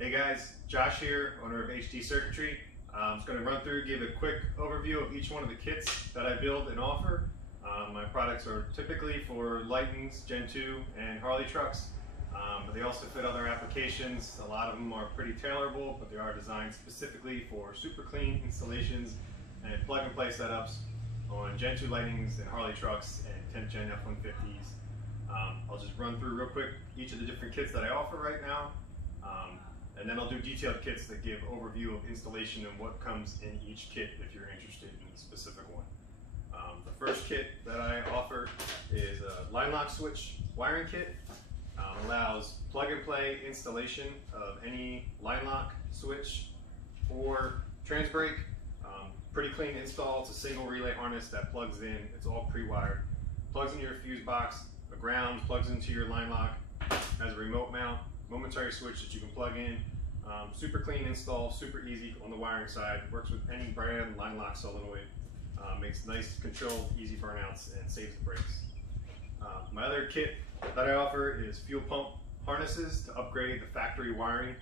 Hey guys, Josh here, owner of HDCircuitry. I'm just going to run through, give a quick overview of each one of the kits that I build and offer. My products are typically for Lightnings, Gen 2, and Harley trucks, but they also fit other applications. A lot of them are pretty tailorable, but they are designed specifically for super clean installations and plug-and-play setups on Gen 2 Lightnings and Harley trucks and 10th Gen F-150s. I'll just run through real quick each of the different kits that I offer right now. And then I'll do detailed kits that give overview of installation and what comes in each kit if you're interested in a specific one. The first kit that I offer is a linelock switch wiring kit. Allows plug and play installation of any linelock switch or trans brake. Pretty clean install. It's a single relay harness that plugs in. It's all pre-wired. Plugs into your fuse box, a ground, plugs into your linelock, has a remote mount, momentary switch that you can plug in. Super clean install, super easy on the wiring side. Works with any brand linelock solenoid. Makes nice control, easy burnouts, and saves the brakes. My other kit that I offer is fuel pump harnesses to upgrade the factory wiring.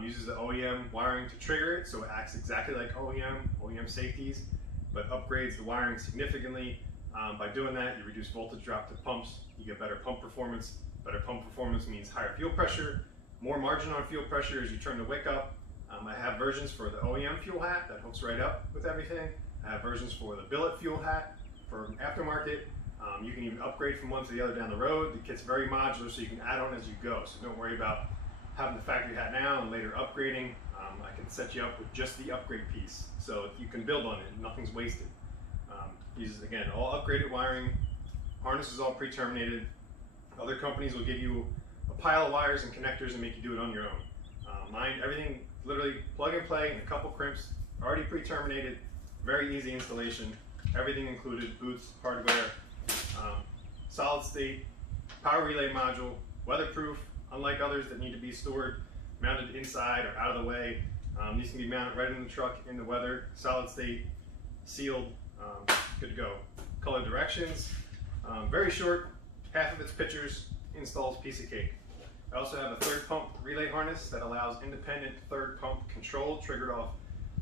Uses the OEM wiring to trigger it, so it acts exactly like OEM safeties, but upgrades the wiring significantly. By doing that, you reduce voltage drop to pumps, you get better pump performance. Better pump performance means higher fuel pressure, more margin on fuel pressure as you turn the wick up. I have versions for the OEM fuel hat that hooks right up with everything. I have versions for the billet fuel hat for aftermarket. You can even upgrade from one to the other down the road. The kit's very modular, so you can add on as you go. So don't worry about having the factory hat now and later upgrading. I can set you up with just the upgrade piece, so you can build on it. Nothing's wasted. Uses, again, all upgraded wiring. Harness is all pre-terminated. Other companies will give you a pile of wires and connectors and make you do it on your own. Mine, everything literally plug and play in a couple crimps, already pre-terminated, very easy installation, everything included, boots, hardware, solid state, power relay module, weatherproof, unlike others that need to be stored, mounted inside or out of the way. These can be mounted right in the truck in the weather, solid state, sealed, good to go. Color directions, very short, half of its pictures, installs piece of cake. I also have a third pump relay harness that allows independent third pump control triggered off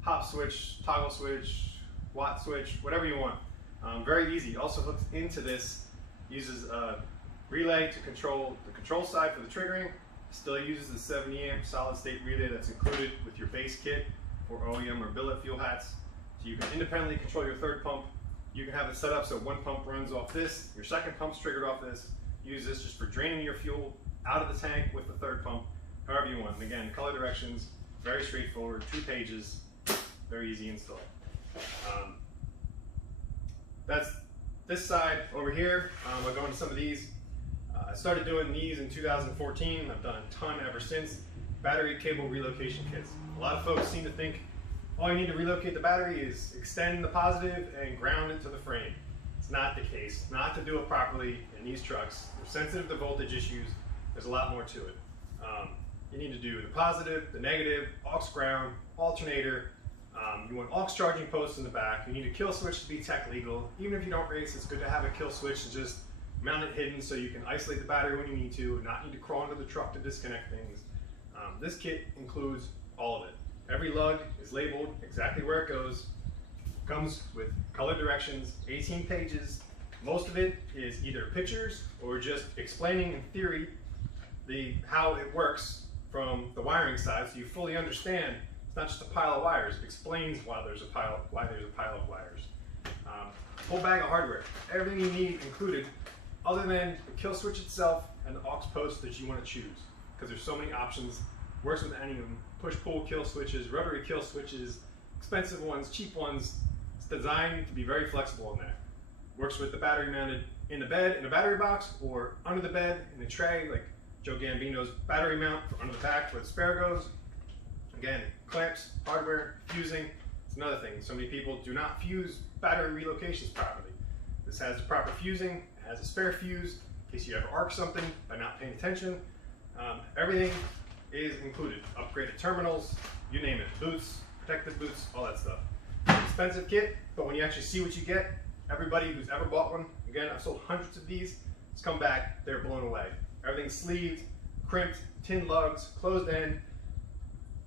hop switch, toggle switch, watt switch, whatever you want. Very easy. Also hooks into this, uses a relay to control the control side for the triggering. Still uses the 70 amp solid state relay that's included with your base kit for OEM or billet fuel hats. So you can independently control your third pump. You can have it set up so one pump runs off this, your second pump's triggered off this. Use this just for draining your fuel out of the tank with the third pump, however you want. And again, color directions, very straightforward, 2 pages, very easy install. That's this side over here. I'll go into some of these. I started doing these in 2014. I've done a ton ever since. Battery cable relocation kits. A lot of folks seem to think all you need to relocate the battery is extend the positive and ground it to the frame. It's not the case. Not to do it properly in these trucks. They're sensitive to voltage issues. There's a lot more to it. You need to do the positive, the negative, aux ground, alternator. You want aux charging posts in the back. You need a kill switch to be tech legal. Even if you don't race, it's good to have a kill switch and just mount it hidden so you can isolate the battery when you need to and not need to crawl into the truck to disconnect things. This kit includes all of it. Every lug is labeled exactly where it goes. Comes with color directions, 18 pages. Most of it is either pictures or just explaining in theory how it works from the wiring side, so you fully understand. It's not just a pile of wires. It explains why there's a pile of wires. Full bag of hardware. Everything you need included, other than the kill switch itself and the aux post that you want to choose, because there's so many options. Works with any of them. Push-pull kill switches, rotary kill switches, expensive ones, cheap ones. It's designed to be very flexible in that. Works with the battery mounted in the bed, in a battery box, or under the bed, in a tray, like Joe Gambino's battery mount for under the back where the spare goes. Again, clamps, hardware, fusing. It's another thing. So many people do not fuse battery relocations properly. This has the proper fusing, it has a spare fuse in case you ever arc something by not paying attention. Everything is included. Upgraded terminals, you name it. Boots, protective boots, all that stuff. Expensive kit, but when you actually see what you get, everybody who's ever bought one, again, I've sold hundreds of these, it's come back, they're blown away. Everything's sleeved, crimped, tin lugs, closed end,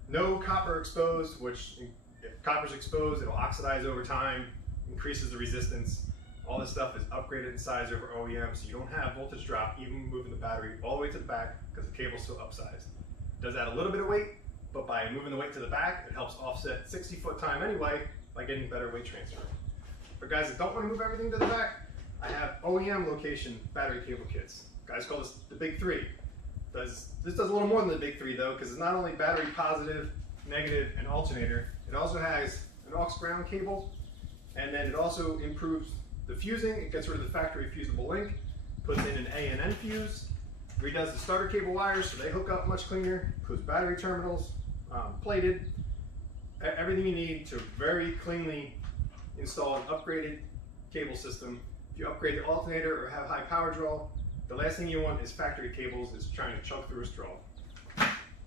No copper exposed, which if copper's exposed, it'll oxidize over time, increases the resistance. All this stuff is upgraded in size over OEM, so you don't have voltage drop even moving the battery all the way to the back because the cable's still upsized. It does add a little bit of weight, but by moving the weight to the back, it helps offset 60-foot time anyway by getting better weight transfer. For guys that don't want to move everything to the back, I have OEM location battery cable kits. Guys call this the big three. This does a little more than the big three though, because it's not only battery positive, negative, and alternator, it also has an aux ground cable, and then it also improves the fusing. It gets rid of the factory fusible link, puts in an A and N fuse, redoes the starter cable wires so they hook up much cleaner, includes battery terminals, plated, everything you need to very cleanly install an upgraded cable system. If you upgrade the alternator or have high power draw, the last thing you want is factory cables is trying to chunk through a straw.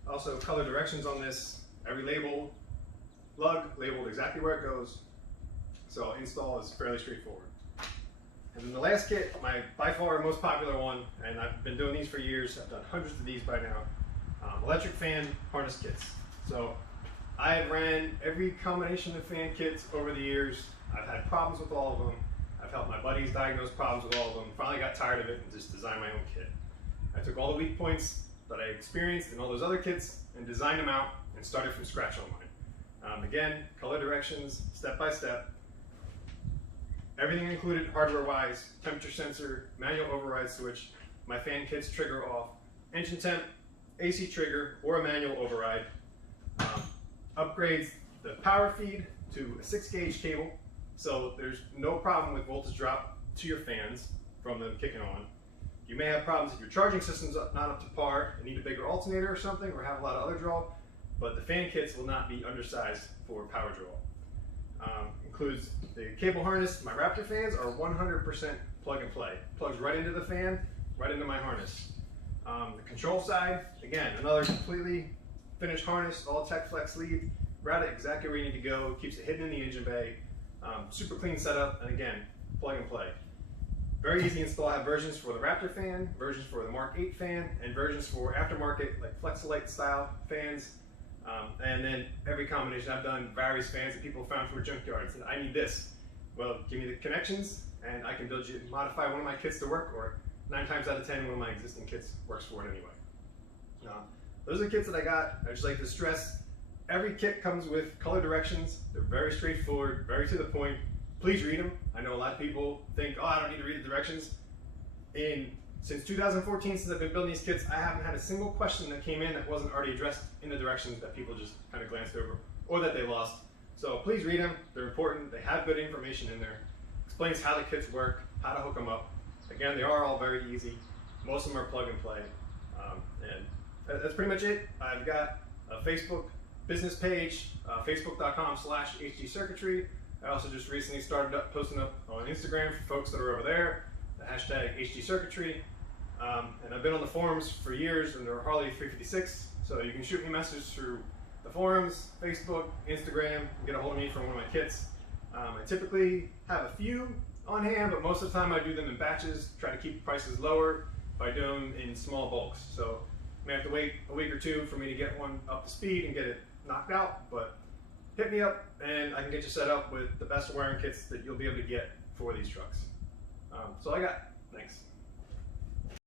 Also, color directions on this. Every lug labeled exactly where it goes. So install is fairly straightforward. And then the last kit, my by far most popular one, and I've been doing these for years. I've done hundreds of these by now. Electric fan harness kits. So I've ran every combination of fan kits over the years. I've had problems with all of them. I've helped my buddies diagnose problems with all of them. Finally got tired of it and just designed my own kit. I took all the weak points that I experienced in all those other kits and designed them out and started from scratch on mine. Again, color directions, step by step. Everything included hardware-wise, temperature sensor, manual override switch, my fan kits trigger off, engine temp, AC trigger, or a manual override. Upgrades the power feed to a 6-gauge cable, so there's no problem with voltage drop to your fans from them kicking on. You may have problems if your charging system's not up to par and need a bigger alternator or something, or have a lot of other draw, but the fan kits will not be undersized for power draw. Includes the cable harness. My Raptor fans are 100% plug and play. Plugs right into the fan, right into my harness. The control side, again, another completely finished harness, all tech flex lead, route it exactly where you need to go, keeps it hidden in the engine bay. Super clean setup, and again, plug and play. Very easy to install. I have versions for the Raptor fan, versions for the Mark 8 fan, and versions for aftermarket like Flexolite style fans. And then every combination. I've done various fans that people found from a junkyard and said, I need this. Well, give me the connections and I can modify one of my kits to work, or 9 times out of 10, one of my existing kits works for it anyway. Those are the kits that I got. I just like to stress, every kit comes with color directions. They're very straightforward, very to the point. Please read them. I know a lot of people think, oh, I don't need to read the directions. Since 2014, since I've been building these kits, I haven't had a single question that came in that wasn't already addressed in the directions that people just kind of glanced over or that they lost. So please read them. They're important. They have good information in there. Explains how the kits work, how to hook them up. Again, they are all very easy. Most of them are plug and play. And that's pretty much it. I've got a Facebook business page, facebook.com/HDCircuitry. I also just recently started posting up on Instagram for folks that are over there, the hashtag HDCircuitry. And I've been on the forums for years under Harley 356, so you can shoot me a message through the forums, Facebook, Instagram, and get a hold of me for one of my kits. I typically have a few on hand, but most of the time I do them in batches, try to keep prices lower by doing them in small bulks. So you may have to wait a week or two for me to get one up to speed and get it knocked out, but hit me up and I can get you set up with the best wiring kits that you'll be able to get for these trucks. So I got. Thanks.